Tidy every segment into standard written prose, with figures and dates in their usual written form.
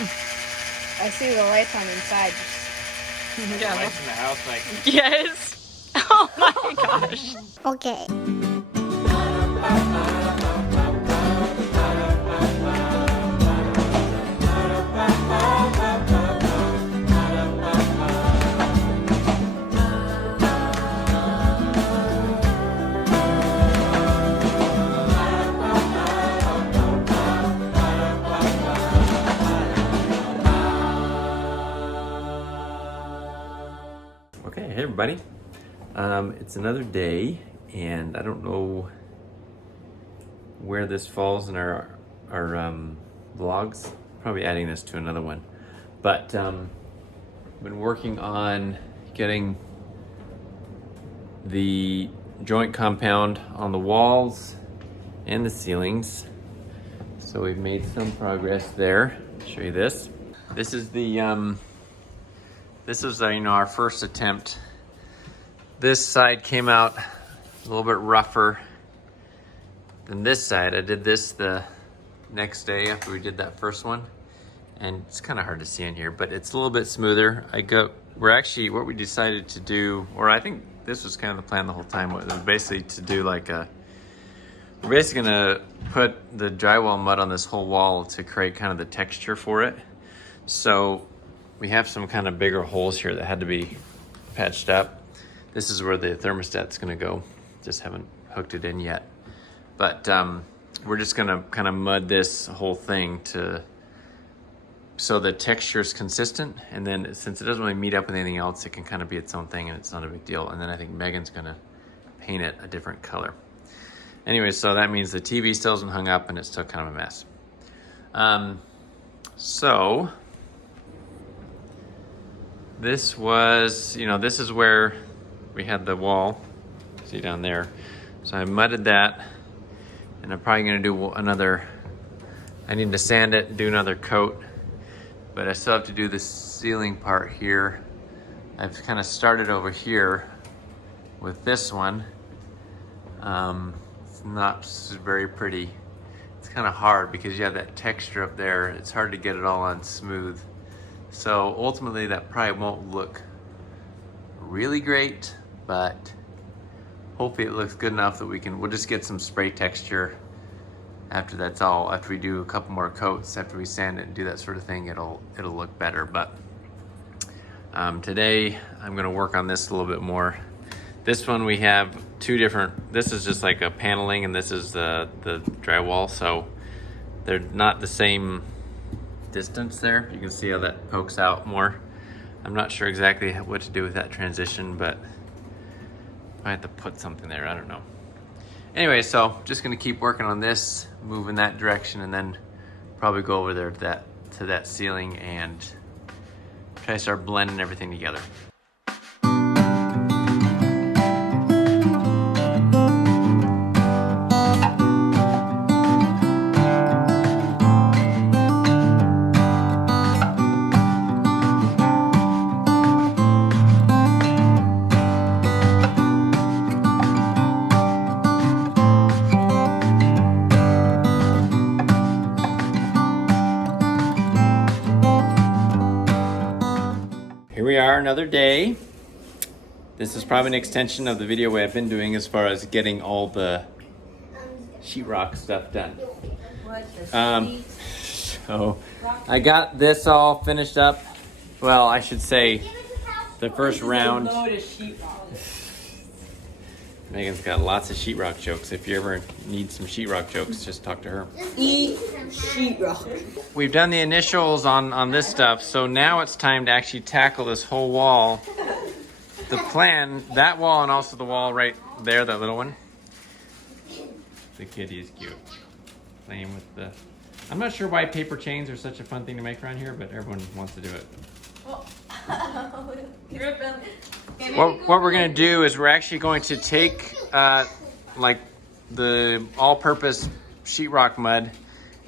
I see the lights on inside. Yeah. Lights in the house, like. Yes. Oh my gosh. Okay. Okay, hey everybody. It's another day, and I don't know where this falls in our vlogs. Probably adding this to another one, but been working on getting the joint compound on the walls and the ceilings. So we've made some progress there. I'll show you this. This is the this is our first attempt. This side came out a little bit rougher than this side. I did this the next day after we did that first one, and it's kind of hard to see in here, but it's a little bit smoother. What we decided to do, or I think this was kind of the plan the whole time, was basically to do we're basically gonna put the drywall mud on this whole wall to create kind of the texture for it. So we have some kind of bigger holes here that had to be patched up. This is where the thermostat's gonna go. Just haven't hooked it in yet. But we're just gonna kind of mud this whole thing so the texture is consistent. And then since it doesn't really meet up with anything else, it can kind of be its own thing and it's not a big deal. And then I think Megan's gonna paint it a different color. Anyway, so that means the TV still isn't hung up and it's still kind of a mess. So this was, this is where we had the wall, see down there. So I mudded that, and I'm probably gonna do I need to sand it, do another coat, but I still have to do the ceiling part here. I've kind of started over here with this one. It's not very pretty. It's kind of hard because you have that texture up there. It's hard to get it all on smooth. So ultimately that probably won't look really great, but hopefully it looks good enough that we'll just get some spray texture after we do a couple more coats, after we sand it and do that sort of thing, it'll look better. But today I'm gonna work on this a little bit more. This one we have two different, this is just like a paneling and this is the drywall, so they're not the same distance there. You can see how that pokes out more. I'm not sure exactly what to do with that transition, but I have to put something there, I don't know. Anyway, so just gonna keep working on this, move in that direction, and then probably go over there to that ceiling and try to start blending everything together. Here we are, another day. This is probably an extension of the video I've been doing as far as getting all the sheetrock stuff done. So I got this all finished up. Well, I should say the first round. Megan's got lots of sheetrock jokes. If you ever need some sheetrock jokes, just talk to her. Eat sheetrock. We've done the initials on this stuff, so now it's time to actually tackle this whole wall. The plan, that wall and also the wall right there, that little one. The kitty is cute. Playing with the... I'm not sure why paper chains are such a fun thing to make around here, but everyone wants to do it. What we're gonna do is we're actually going to take like the all-purpose sheetrock mud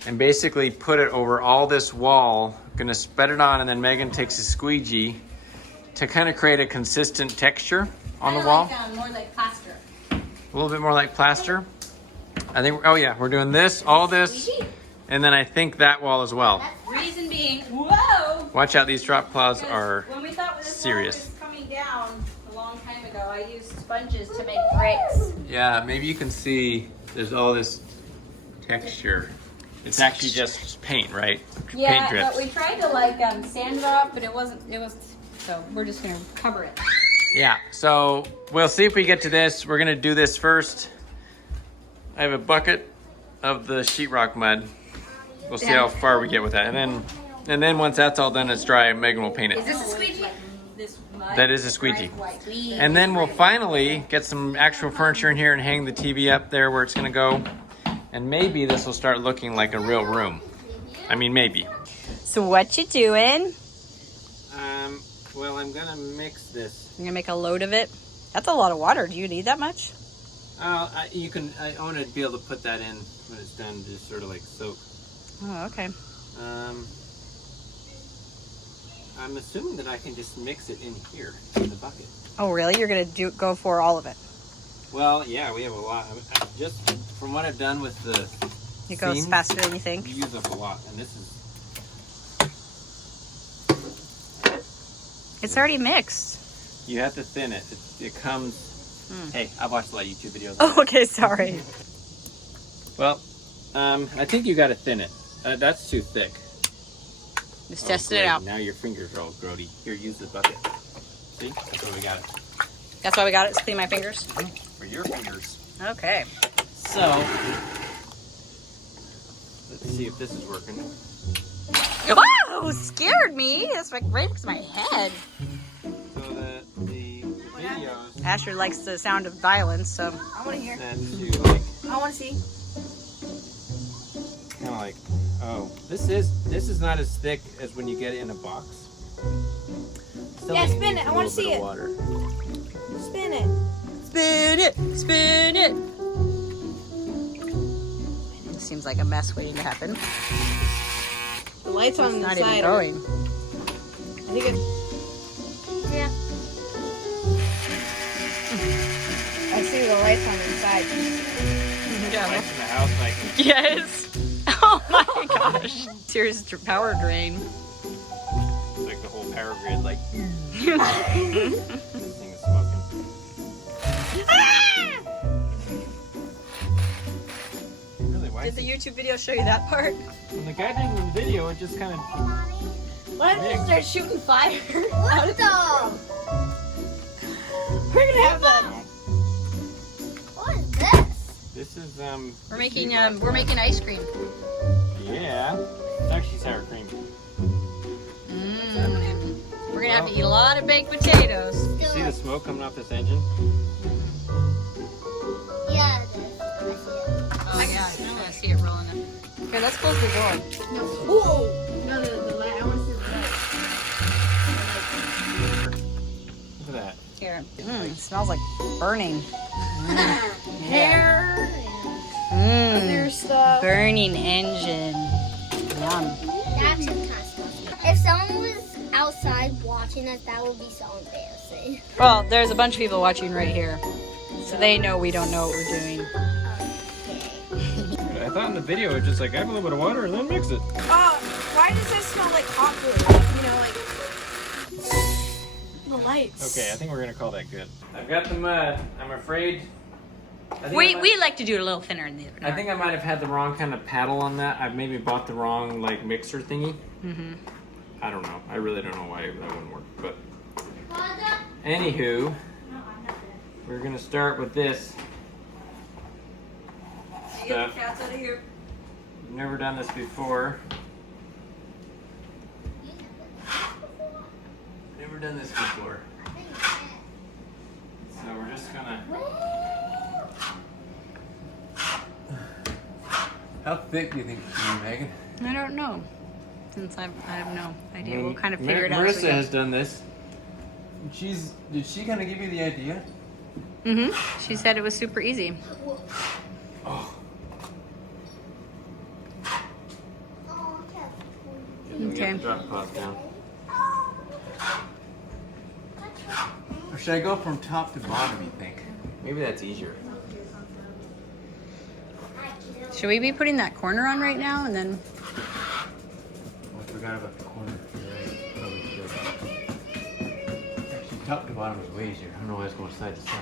and basically put it over all this wall. Gonna spread it on, and then Megan takes a squeegee to kind of create a consistent texture on the wall. More like plaster. A little bit more like plaster. I think, oh yeah, we're doing this, all this, And then I think that wall as well. Reason being, whoa! Watch out, these drop cloths are When we thought this serious. water was coming down a long time ago, I used sponges to make bricks. Yeah, maybe you can see there's all this texture. It's actually just paint, right? Yeah, Paint drips. but we tried to like sand it off, but it was, so we're just gonna cover it. Yeah, so we'll see if we get to this. We're gonna do this first. I have a bucket of the sheetrock mud. We'll see how far we get with that. And then once that's all done, it's dry, Megan will paint it. Is this a squeegee? This mud? That is a squeegee. And then we'll finally get some actual furniture in here and hang the TV up there where it's gonna go. And maybe this will start looking like a real room. I mean, maybe. So what you doing? Well, I'm gonna mix this. You're gonna make a load of it? That's a lot of water. Do you need that much? I want to be able to put that in when it's done, just sort of like soak. Oh, okay. I'm assuming that I can just mix it in here in the bucket. Oh, really? You're gonna go for all of it? Well, yeah, we have a lot. Just from what I've done with the It goes seams, faster than you think. we use up a lot, and this is. It's already mixed. You have to thin it. It comes. Hey, I've watched a lot of YouTube videos. Oh, okay. Sorry. Well, I think you got to thin it. That's too thick. Just testing it out. Now your fingers are all grody. Here, use the bucket. See? That's why we got it. That's why we got it. To clean my fingers. For your fingers. Okay. So, let's see if this is working. Wow! Scared me. That's like right next to my head. So the videos. Asher likes the sound of violence, so. I want to hear. That to like I want to see. kind of like, oh, this is not as thick as when you get it in a box. Still Yeah, needs spin it. a I wanna little see bit of it. Water. Spin it. Spin it! Spin it! It seems like a mess waiting to happen. The lights on It's the not side. even going. I think it's. Yeah. I see the lights on the side. Yeah. Lights in the house, like Yes! Oh my gosh. Serious power drain. it's like the whole power grid, like this thing is smoking. Really, why? Did the YouTube video show you that part? When the guy doing the video, it just kind of. Why did they start shooting fire? What the? We're gonna have that. What is this? This is We're making ice cream. Yeah, it's actually sour cream. We're gonna have to eat a lot of baked potatoes. You see the smoke coming off this engine? Yeah, it is. I see it. Oh yeah, I want to see it rolling up. Okay, let's close the door. Whoa! No, the light. I want to see the light. Look at that. Here. It smells like burning. Hair. Mmm. Stuff. Burning engine. Yum. That's just kind of smells. If someone was outside watching us, that would be so embarrassing. Well, there's a bunch of people watching right here. So they know we don't know what we're doing. I thought in the video it just like add a little bit of water and then mix it. Why does this smell like hot glue? You know, like the lights. Okay, I think we're gonna call that good. I've got the mud. I'm afraid. We like to do it a little thinner in the other. I think I might have had the wrong kind of paddle on that. I maybe bought the wrong like mixer thingy. Mm-hmm. I don't know. I really don't know why that wouldn't work. But anywho, we're gonna start with this stuff. Cats out of here. I've never done this before. Never done this before. So we're just gonna. How thick do you think it should be, Megan? I don't know. Since I have no idea. We'll kind of figure it out. Marissa has done this. Did she kind of give you the idea? Mm-hmm. She said it was super easy. Oh. Okay. Drop cloth down. Or should I go from top to bottom, you think? Maybe that's easier. Should we be putting that corner on right now and then? I forgot about the corner. Probably should. Actually, top to bottom is way easier. I don't know why I was going side to side.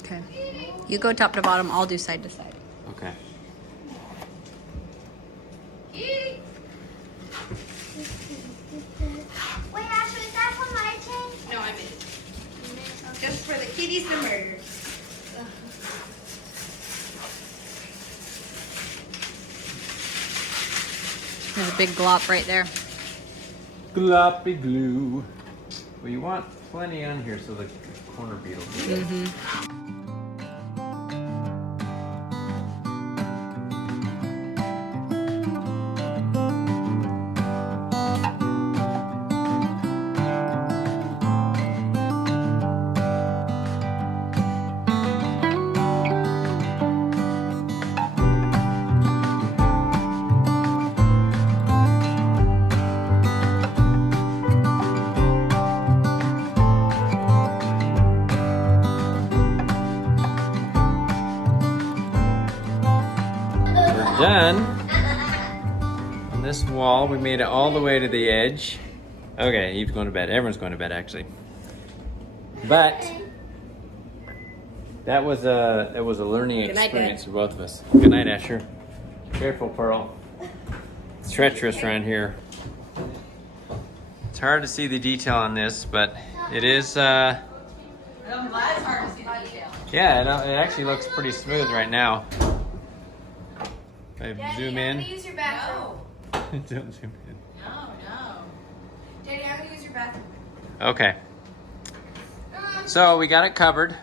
Okay. You go top to bottom, I'll do side to side. Okay. Wait, Ashley, is that for my chain? No, I made it. Just for the kitties and murders. There's a big glop right there. Gloppy glue. Well, you want plenty on here so the corner beetle can get it. Done on this wall. We made it all the way to the edge. Okay, Eve's going to bed. Everyone's going to bed actually. But that was a learning Good night, experience for both of us. Good night, Asher. Careful, Pearl. It's treacherous around here. It's hard to see the detail on this, but it is. I'm glad it's hard to see the detail. Yeah, it actually looks pretty smooth right now. I Daddy, zoom I'm in. gonna use your bathroom. Don't zoom in. No. Daddy, I'm gonna use your bathroom. Okay. So we got it covered.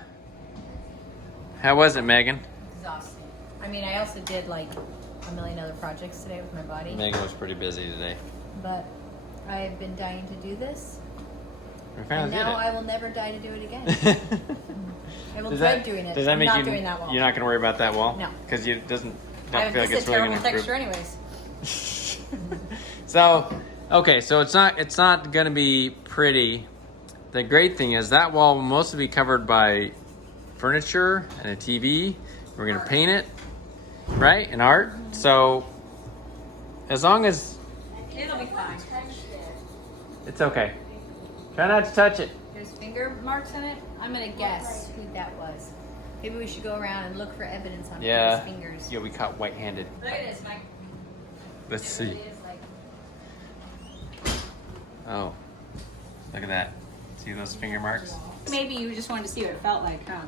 How was it, Megan? Exhausting. I mean, I also did like a million other projects today with my body, Megan was pretty busy today. but I've been dying to do this, We finally and did now it. I will never die to do it again. I will Does dread that, doing it. Does that I'm make not you? doing that wall. You're not gonna worry about that wall? No. Because you don't I feel like this it's is a really terrible gonna improve. texture, anyways. So, okay, so it's not gonna be pretty. The great thing is that wall will mostly be covered by furniture and a TV. We're gonna paint it, right? And art. So, as long as It'll be fine. it's okay. Try not to touch it. There's finger marks in it. I'm gonna guess who that was. Maybe we should go around and look for evidence on Yeah. people's fingers. Yeah, we caught white-handed. Look at this, Mike. Let's see. It is like, Oh, look at that. See those finger marks? maybe you just wanted to see what it felt like, huh?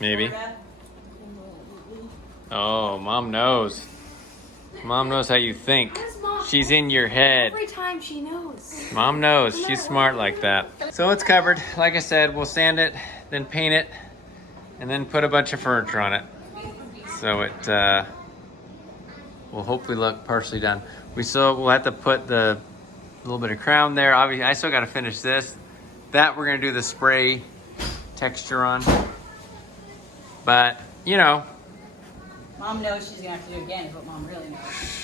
Maybe. Oh, Mom knows. Mom knows how you think. She's in your head. Every time she knows. Mom knows. She's smart like that. So it's covered. Like I said, we'll sand it, then paint it, and then put a bunch of furniture on it. So it will hopefully look partially done. We'll have to put the little bit of crown there. Obviously, I still got to finish this. That we're gonna do the spray texture on. But you know, Mom knows she's gonna have to do it again, is what Mom really knows.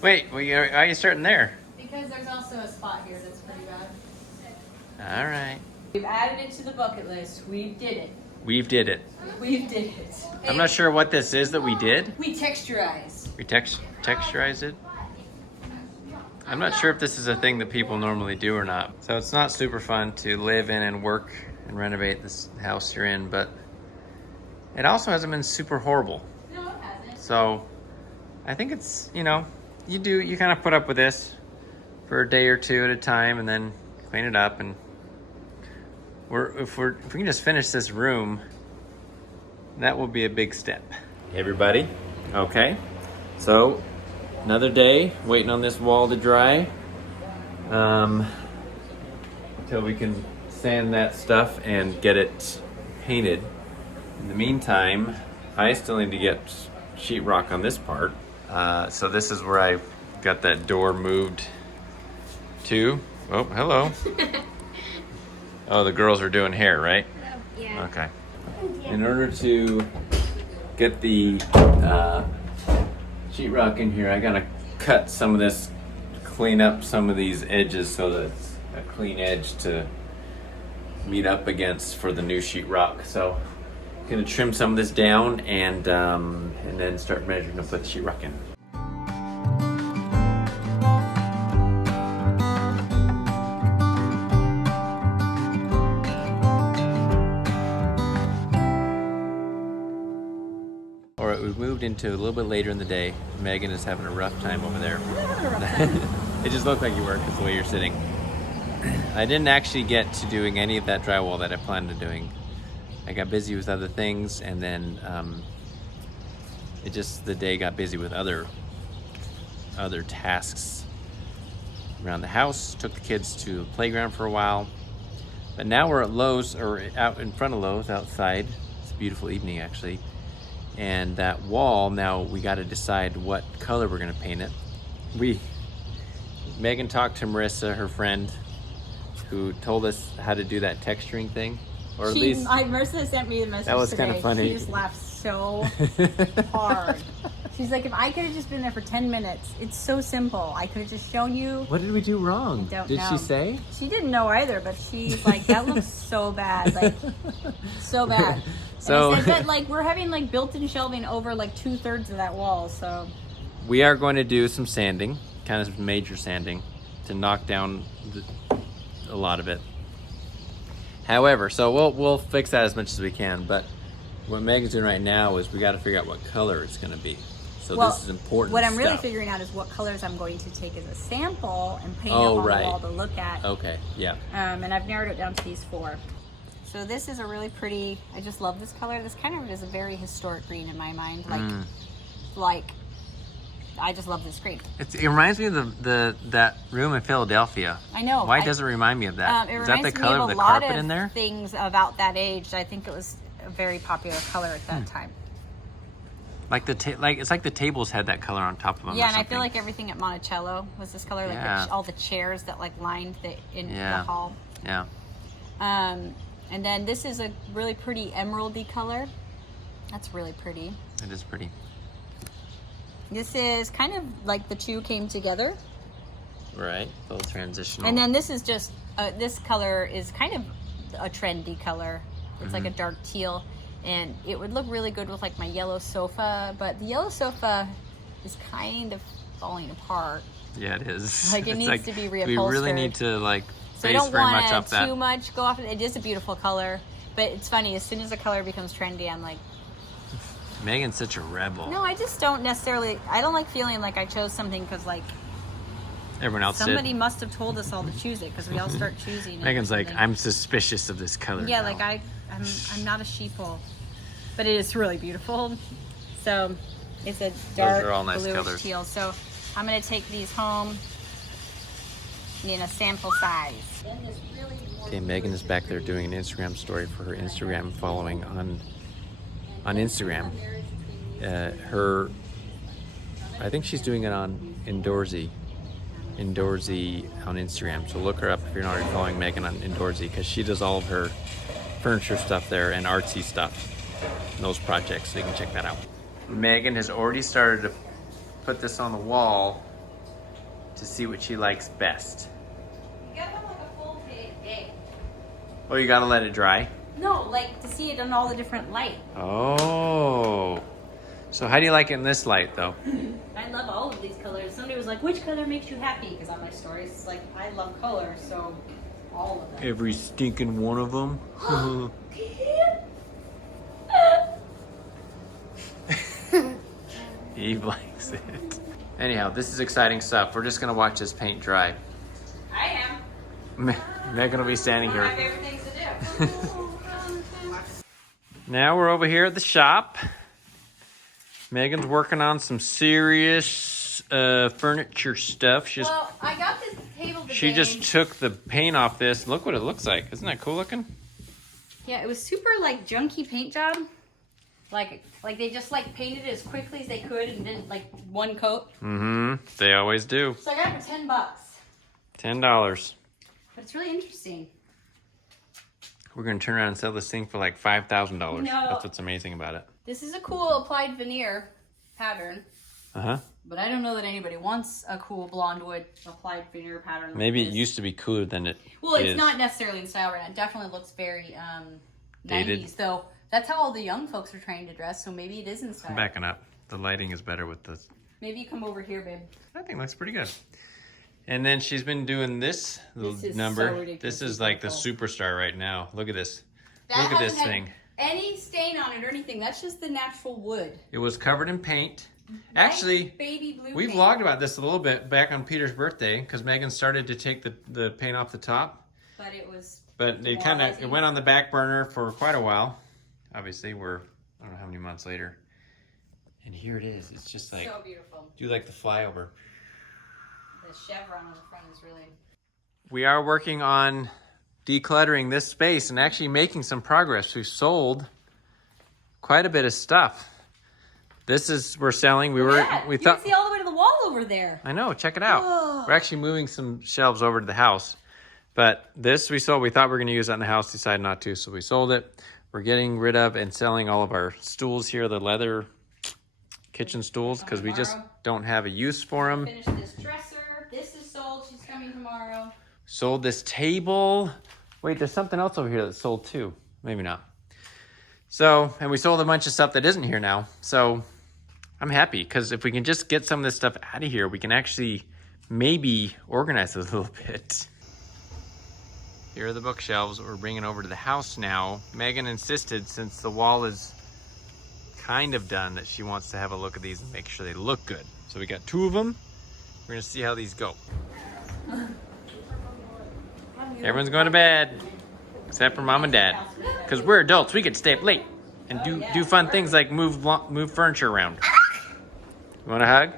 wait. Why are you starting there? Because there's also a spot here that's pretty bad. All right. We've added it to the bucket list. We did it. We did it. We did it. I'm not sure what this is that we did. We texturized. We texturized it. I'm not sure if this is a thing that people normally do or not. So it's not super fun to live in and work and renovate this house you're in, but it also hasn't been super horrible. No, it hasn't. So I think it's, you kind of put up with this for a day or two at a time and then clean it up. And if we can just finish this room, that will be a big step. Hey everybody. Okay. So another day waiting on this wall to dry until we can sand that stuff and get it painted. In the meantime, I still need to get sheetrock on this part. So this is where I got that door moved to. Oh, hello. Oh, the girls are doing hair, right? Yeah. Okay. In order to get the sheetrock in here, I gotta cut some of this, clean up some of these edges so that it's a clean edge to meet up against for the new sheetrock. So Gonna trim some of this down and then start measuring to put the sheetrock in. All right, we've moved into a little bit later in the day. Megan is having a rough time over there. It just looked like you were because the way you're sitting. I didn't actually get to doing any of that drywall that I planned on doing. I got busy with other things, and then the day got busy with other tasks around the house. Took the kids to the playground for a while. But now we're at Lowe's, or out in front of Lowe's outside. It's a beautiful evening actually. And that wall, now we got to decide what color we're gonna paint it. Megan talked to Marissa, her friend, who told us how to do that texturing thing. Or at least Marissa sent me the message. that was today. kind of funny. She just laughed so hard. She's like, if I could have just been there for 10 minutes, it's so simple. I could have just shown you. What did we do wrong? Did she say? She didn't know either, but she's like, that looks so bad, like so bad. So and I said, but like we're having like built-in shelving over like 2/3 of that wall, so we are going to do some sanding, kind of major sanding, to knock down a lot of it. However, so we'll fix that as much as we can. But what Megan's doing right now is we got to figure out what color it's going to be. So this is important. What I'm really stuff. figuring out is what colors I'm going to take as a sample and paint Oh, up on right. the wall to look at. Okay, yeah. And I've narrowed it down to these 4. So this is a really pretty. I just love this color. This kind of is a very historic green in my mind. Like I just love this green. It reminds me of that room in Philadelphia. I know. Why does it remind me of that? Is that the color of the carpet in there? Things about that age. I think it was a very popular color at that time. Like it's like the tables had that color on top of them. Yeah, or and I something. feel like everything at Monticello was this color. Like Yeah. all the chairs that like lined the Yeah. hall. Yeah. And then this is a really pretty emeraldy color. That's really pretty. It is pretty. This is kind of like the two came together. Right. A little transitional. And then this is just, this color is kind of a trendy color. It's like a dark teal. And it would look really good with like my yellow sofa. But the yellow sofa is kind of falling apart. Yeah, it is. Like it needs to be reupholstered. We really need to like So I base don't very much want off to that. too much go off. It is a beautiful color. But it's funny, as soon as a color becomes trendy, I'm like, Megan's such a rebel. no, I just don't necessarily, I don't like feeling like I chose something because like Everyone else somebody did. must have told us all to choose it because we all start choosing it. Megan's or like, something. I'm suspicious of this color. Yeah, now. like I'm not a sheeple, but it is really beautiful. So it's a dark are all nice bluish colors. teal. So I'm gonna take these home in a sample size. Okay, Megan is back there doing an Instagram story for her Instagram following on Instagram. I think she's doing it on Indoorsy on Instagram. So look her up if you're not already following Megan on Indoorsy, because she does all of her furniture stuff there and artsy stuff, and those projects. So you can check that out. Megan has already started to put this on the wall to see what she likes best. You gotta have like a full day. Oh, you gotta let it dry? No, like to see it in all the different light. Oh. So how do you like it in this light, though? I love all of these colors. Somebody was like, which color makes you happy? Because on my stories, it's like, I love color, so all of them. Every stinking one of them. Eve likes it. Anyhow, this is exciting stuff. We're just gonna watch this paint dry. I am. Megan will be standing One of my here. favorite things to do. Now we're over here at the shop. Megan's working on some serious furniture stuff. Well, I got this table today. She just took the paint off this. Look what it looks like. Isn't that cool looking? Yeah, it was super like junky paint job. Like they just like painted it as quickly as they could and did like one coat. Mm-hmm. They always do. So I got it for $10. $10. But it's really interesting. We're gonna turn around and sell this thing for like $5,000. No. That's what's amazing about it. This is a cool applied veneer pattern. Uh-huh. But I don't know that anybody wants a cool blonde wood applied veneer pattern. Maybe like it this. used to be cooler than it Well, it's is. not necessarily in style right now. It definitely looks very Dated. 90s though. That's how all the young folks are trying to dress, so maybe it is inside. I'm backing up. The lighting is better with this. Maybe you come over here, babe. I think it looks pretty good. And then she's been doing this This is number. so ridiculous. This is like the superstar right now. Look at this. That Look at this hasn't had thing. any stain on it or anything. That's just the natural wood. It was covered in paint. Actually, Nice baby blue we paint. vlogged about this a little bit back on Peter's birthday because Megan started to take the paint off the top. But it was. But it went on the back burner for quite a while. Obviously, we're, I don't know how many months later. And here it is. It's just like, So beautiful. do like the flyover. The chevron on the front is really. We are working on decluttering this space and actually making some progress. We've sold quite a bit of stuff. This is, we're selling. We You thought, can see all the way to the wall over there. I know, check it out. Whoa. We're actually moving some shelves over to the house. But this we sold. We thought we were going to use that in the house, decided not to, so we sold it. We're getting rid of and selling all of our stools here, the leather kitchen stools, because we just don't have a use for them. Finish this dresser. This is sold. She's coming tomorrow. Sold this table. Wait, there's something else over here that's sold too. Maybe not. So, and we sold a bunch of stuff that isn't here now. So I'm happy because if we can just get some of this stuff out of here, we can actually maybe organize it a little bit. Here are the bookshelves that we're bringing over to the house now. Megan insisted, since the wall is kind of done, that she wants to have a look at these and make sure they look good. So we got 2 of them. We're gonna see how these go. Everyone's going to bed, except for mom and dad. Because we're adults, we could stay up late and do fun things like move furniture around. You want a hug?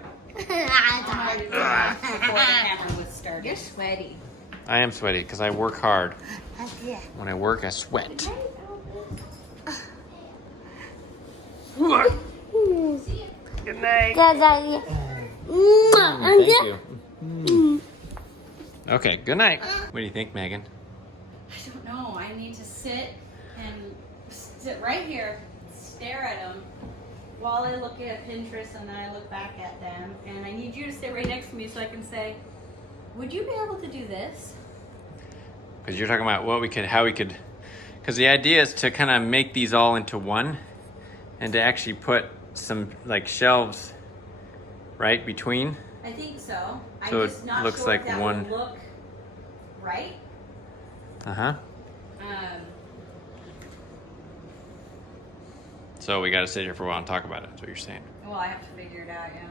You're sweaty. I am sweaty because I work hard. When I work, I sweat. Good night. Thank you. Okay, good night. What do you think, Megan? I don't know. I need to sit right here, stare at them while I look at Pinterest and then I look back at them. And I need you to sit right next to me so I can say, would you be able to do this? Because you're talking about how we could, because the idea is to kind of make these all into one and to actually put some like shelves right between. I think so. So I'm it just not looks sure like if that one. would look right. Uh-huh. So we got to sit here for a while and talk about it. That's what you're saying. Well, I have to figure it out, yeah.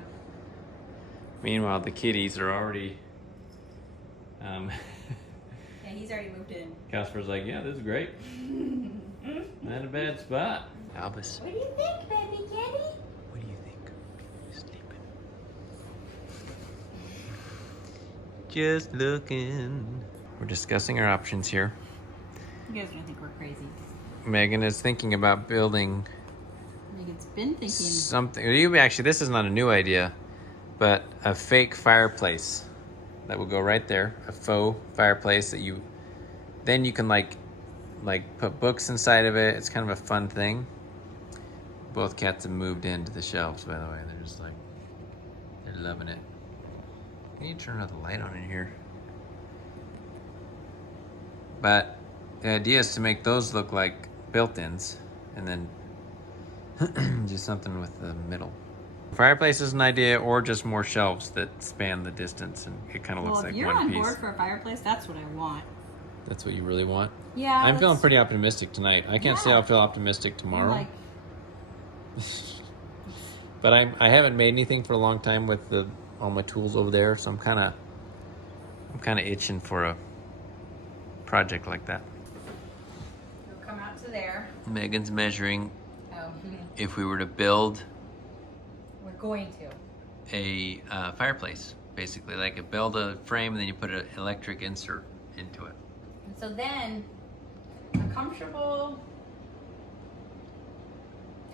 Meanwhile, the kitties are already. Yeah, he's already moved in. Casper's like, yeah, this is great. Not a bad spot. Albus, What do you think, baby kitty? what do you think? Sleeping. Just looking. We're discussing our options here. You guys don't think we're crazy. Megan is thinking about building Megan's been thinking. something. Actually, this is not a new idea, but a fake fireplace that will go right there. A faux fireplace that you can like put books inside of it. It's kind of a fun thing. Both cats have moved into the shelves, by the way. They're just like, they're loving it. Can you turn out the light on in here? But the idea is to make those look like built-ins and then do something with the middle. Fireplace is an idea, or just more shelves that span the distance and it kind of looks Well, if like you're one on piece. board for a fireplace, that's what I want. That's what you really want? Yeah. I'm feeling that's- pretty optimistic tonight. I can't say Yeah. I'll feel optimistic I'm tomorrow. like, But I haven't made anything for a long time with all my tools over there, so I'm kind of itching for a project like that. you'll come out to there. Megan's measuring Oh, if we were to build we're going to. a fireplace, basically, like build a frame and then you put an electric insert into it. And so then, a comfortable.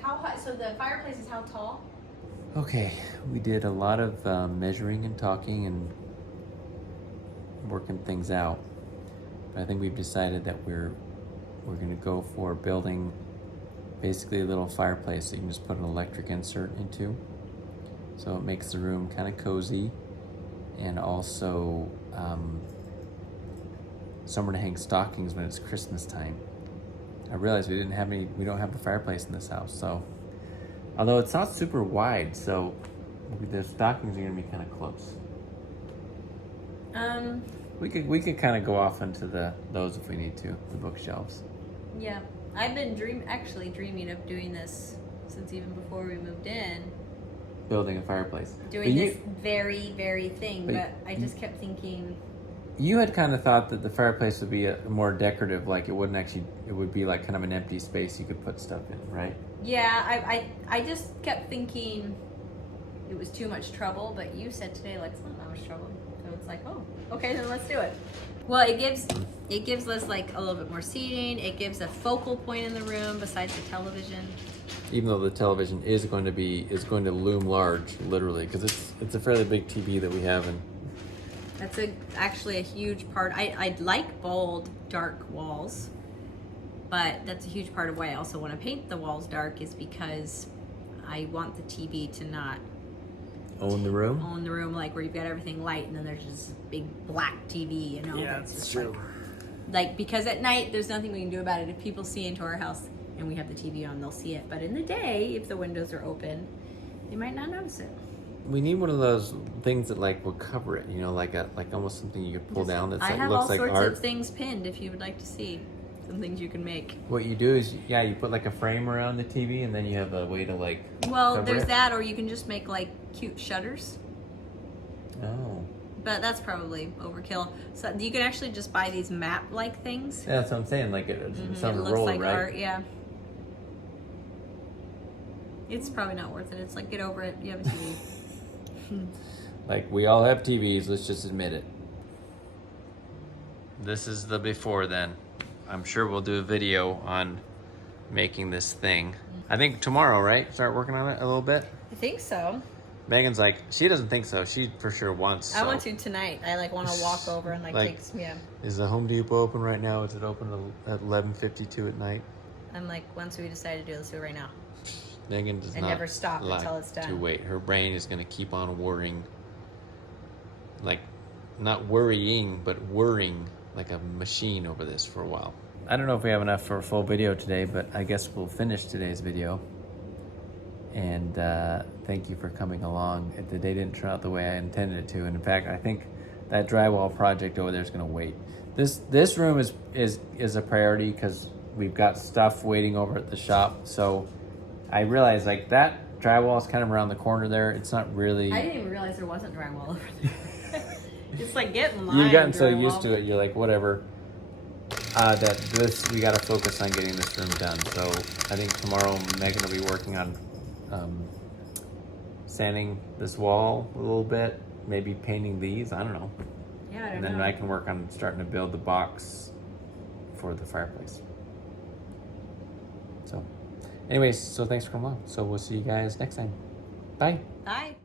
How high? So the fireplace is how tall? Okay, we did a lot of measuring and talking and working things out. But I think we've decided that we're going to go for building basically a little fireplace that you can just put an electric insert into. So it makes the room kind of cozy and also somewhere to hang stockings when it's Christmas time. I realized we don't have the fireplace in this house, so. Although it's not super wide, so the stockings are gonna be kind of close. We could kind of go off into those if we need to, the bookshelves. Yeah, I've been dreaming of doing this since even before we moved in. Building a fireplace. Doing this very, very thing, but I just kept thinking. You had kind of thought that the fireplace would be more decorative, like it would be like kind of an empty space you could put stuff in, right? Yeah, I just kept thinking it was too much trouble, but you said today like it's not that much trouble. So it's like, oh, okay, then let's do it. Well, it gives us like a little bit more seating. It gives a focal point in the room besides the television. Even though the television is going to loom large, literally, because it's a fairly big TV that we have, and that's actually a huge part. I like bold, dark walls, but that's a huge part of why I also want to paint the walls dark is because I want the TV to not own the room, like where you've got everything light and then there's just a big black TV, you know? Yeah, that's it's just true. Like, because at night there's nothing we can do about it. If people see into our house and we have the TV on, they'll see it. But in the day, if the windows are open, they might not notice it. We need one of those things that like will cover it, you know, like almost something you could pull down. That's I like have looks all like sorts art. of things pinned if you would like to see some things you can make. What you do is, you put like a frame around the TV, and then you have a way to like. Well, cover there's it. that, or you can just make like cute shutters. Oh. But that's probably overkill. So you can actually just buy these map-like things. Yeah, that's what I'm saying. Like it's on It a looks roll, like right? art, yeah. It's probably not worth it. It's like, get over it. You have a TV. Like, we all have TVs, let's just admit it. This is the before then. I'm sure we'll do a video on making this thing. I think tomorrow, right? Start working on it a little bit? I think so. Megan's like, she doesn't think so. She for sure wants. I so. want to tonight. I like want to walk over and Like, yeah. Is the Home Depot open right now? Is it open at 11:52 at night? I'm like, once we decide to do this, do it right now. Megan does And not never stop like until it's done. to wait. Her brain is going to keep on worrying. Like, not worrying, but whirring like a machine over this for a while. I don't know if we have enough for a full video today, but I guess we'll finish today's video. And thank you for coming along. The day didn't turn out the way I intended it to. And in fact, I think that drywall project over there is going to wait. This room is a priority because we've got stuff waiting over at the shop. So I realized like that drywall is kind of around the corner there. It's not really. I didn't even realize there wasn't drywall over there. It's like getting line You've gotten so drywall. used to it. You're like, whatever. We got to focus on getting this room done. So I think tomorrow Megan will be working on sanding this wall a little bit, maybe painting these. I don't know. Yeah, I don't And then know. I can work on starting to build the box for the fireplace. So, anyways, so thanks for coming along. So we'll see you guys next time. Bye. Bye.